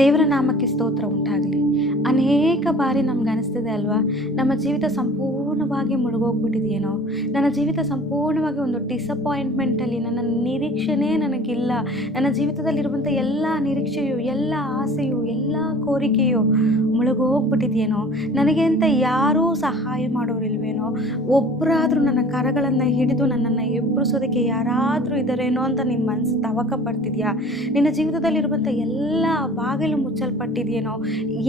ದೇವರ ನಾಮಕ್ಕೆ ಸ್ತೋತ್ರ ಉಂಟಾಗಲಿ. ಅನೇಕ ಬಾರಿ ನಮ್ಗೆ ಅನಿಸ್ತಿದೆ ಅಲ್ವಾ, ನಮ್ಮ ಜೀವಿತ ಸಂಪೂರ್ಣವಾಗಿ ಮುಳುಗೋಗ್ಬಿಟ್ಟಿದೆಯೇನೋ, ನನ್ನ ಜೀವಿತ ಸಂಪೂರ್ಣವಾಗಿ ಒಂದು ಡಿಸಪಾಯಿಂಟ್ಮೆಂಟಲ್ಲಿ, ನನ್ನ ನಿರೀಕ್ಷೆನೇ ನನಗಿಲ್ಲ, ನನ್ನ ಜೀವಿತದಲ್ಲಿರುವಂಥ ಎಲ್ಲ ನಿರೀಕ್ಷೆಯು, ಎಲ್ಲ ಆಸೆಯು, ಎಲ್ಲ ಕೋರಿಕೆಯು ಮುಳುಗೋಗ್ಬಿಟ್ಟಿದೆಯೇನೋ, ನನಗೆ ಅಂತ ಯಾರೂ ಸಹಾಯ ಮಾಡೋರಿಲ್ವೇನೋ, ಒಬ್ಬರಾದರೂ ನನ್ನ ಕರಗಳನ್ನು ಹಿಡಿದು ನನ್ನನ್ನು ಎಬ್ಬರಿಸೋದಕ್ಕೆ ಯಾರಾದರೂ ಇದ್ದಾರೇನೋ ಅಂತ ನಿನ್ನ ಮನಸ್ಸು ತವಕ ಪಡ್ತಿದ್ಯಾ? ನಿನ್ನ ಜೀವಿತದಲ್ಲಿರುವಂಥ ಎಲ್ಲ ಬಾಗಿಲು ಮುಚ್ಚಲ್ಪಟ್ಟಿದೆಯೇನೋ,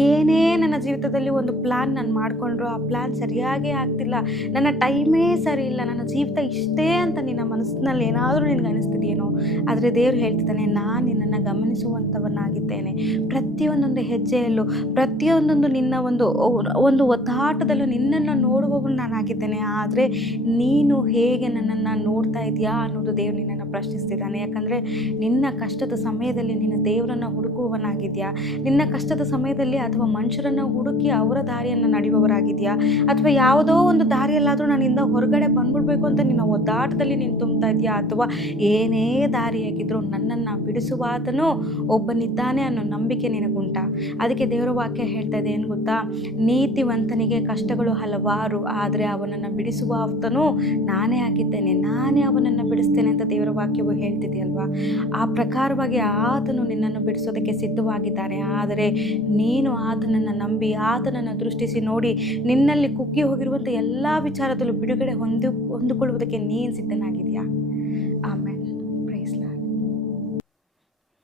ಏನೇ ನನ್ನ ಜೀವಿತದಲ್ಲಿ ಒಂದು ಪ್ಲ್ಯಾನ್ ನಾನು ಮಾಡಿಕೊಂಡ್ರು ಆ ಪ್ಲ್ಯಾನ್ ಸರಿಯಾಗೇ ಆಗ್ತಿಲ್ಲ, ನನ್ನ ಟೈಮೇ ಸರಿ ಇಲ್ಲ, ನನ್ನ ಜೀವಿತ ಇಷ್ಟೇ ಅಂತ ನಿನ್ನ ಮನಸ್ಸಿನಲ್ಲಿ ಏನಾದರೂ ನಿನಗೆ ಅನಿಸ್ತಿದೆಯೇನೋ. ಆದರೆ ದೇವ್ರು ಹೇಳ್ತಿದ್ದಾನೆ, ನಾನು ನಿನ್ನನ್ನು ಗಮನಿಸುವಂಥವನಾಗಿದ್ದೇನೆ. ಪ್ರತಿಯೊಂದೊಂದು ಹೆಜ್ಜೆಯಲ್ಲೂ, ಪ್ರತಿಯೊಂದೊಂದು ನಿನ್ನ ಒಂದು ಒತ್ತಾಟದಲ್ಲೂ ನಿನ್ನನ್ನು ನೋಡುವವನು ನಾನಾಗಿದ್ದೇನೆ. ಆದರೆ ನೀನು ಹೇಗೆ ನನ್ನನ್ನು ನೋಡ್ತಾ ಇದೆಯಾ ಅನ್ನೋದು ದೇವ್ರು ನಿನ್ನನ್ನು ಪ್ರಶ್ನಿಸ್ತಿದ್ದಾನೆ. ಯಾಕಂದರೆ ನಿನ್ನ ಕಷ್ಟದ ಸಮಯದಲ್ಲಿ ನೀನು ದೇವರನ್ನು ಹುಡುಕುವವನಾಗಿದೆಯಾ? ನಿನ್ನ ಕಷ್ಟದ ಸಮಯದಲ್ಲಿ ಅಥವಾ ಮನುಷ್ಯರನ್ನು ಹುಡುಕಿ ಅವರ ದಾರಿಯನ್ನು ನಡೆಯುವವರಾಗಿದೆಯಾ? ಅಥವಾ ಯಾವುದೋ ಒಂದು ದಾರಿಯಲ್ಲಾದರೂ ನನ್ನಿಂದ ಹೊರಗಡೆ ಬಂದ್ಬಿಡ್ಬೇಕು ಅಂತ ನಿನ್ನ ಒದ್ದಾಟದಲ್ಲಿ ನೀನು ತುಂಬ್ತಾ ಇದೆಯಾ? ಅಥವಾ ಏನೇ ದಾರಿಯಾಗಿದ್ದರೂ ನನ್ನನ್ನು ಬಿಡಿಸುವಾತನೂ ಒಬ್ಬನಿದ್ದಾನೆ ಅನ್ನೋ ನಂಬಿಕೆ ನಿನಗುಂಟಾ? ಅದಕ್ಕೆ ದೇವರ ವಾಕ್ಯ ಹೇಳ್ತಾ ಇದೆ ಏನು ಗೊತ್ತಾ? ನೀತಿವಂತನಿಗೆ ಕಷ್ಟಗಳು ಹಲವಾರು, ಆದರೆ ಅವನನ್ನು ಬಿಡಿಸುವಾತನೂ ನಾನೇ ಆಗಿದ್ದೇನೆ, ನಾನೇ ಅವನನ್ನು ಬಿಡಿಸ್ತೇನೆ ಅಂತ ದೇವರ ವಾಕ್ಯವು ಹೇಳ್ತಿದೆಯಲ್ವಾ? ಆ ಪ್ರಕಾರವಾಗಿ ಆತನು ನಿನ್ನನ್ನು ಬಿಡಿಸೋದಕ್ಕೆ ಸಿದ್ಧವಾಗಿದ್ದಾನೆ. ಆದರೆ ನೀನು ಆತನನ್ನು ನಂಬಿ, ಆತನನ್ನು ದೃಷ್ಟಿಸಿ ನೋಡಿ, ನಿನ್ನಲ್ಲಿ ಕುಗ್ಗಿ ಹೋಗಿರುವಂಥ ಎಲ್ಲ ವಿಚಾರದಲ್ಲೂ ಬಿಡುಗಡೆ ಹೊಂದಿಕೊಳ್ಳುವುದಕ್ಕೆ ನೀನು ಸಿದ್ಧನಾಗಿದ್ದೀಯ.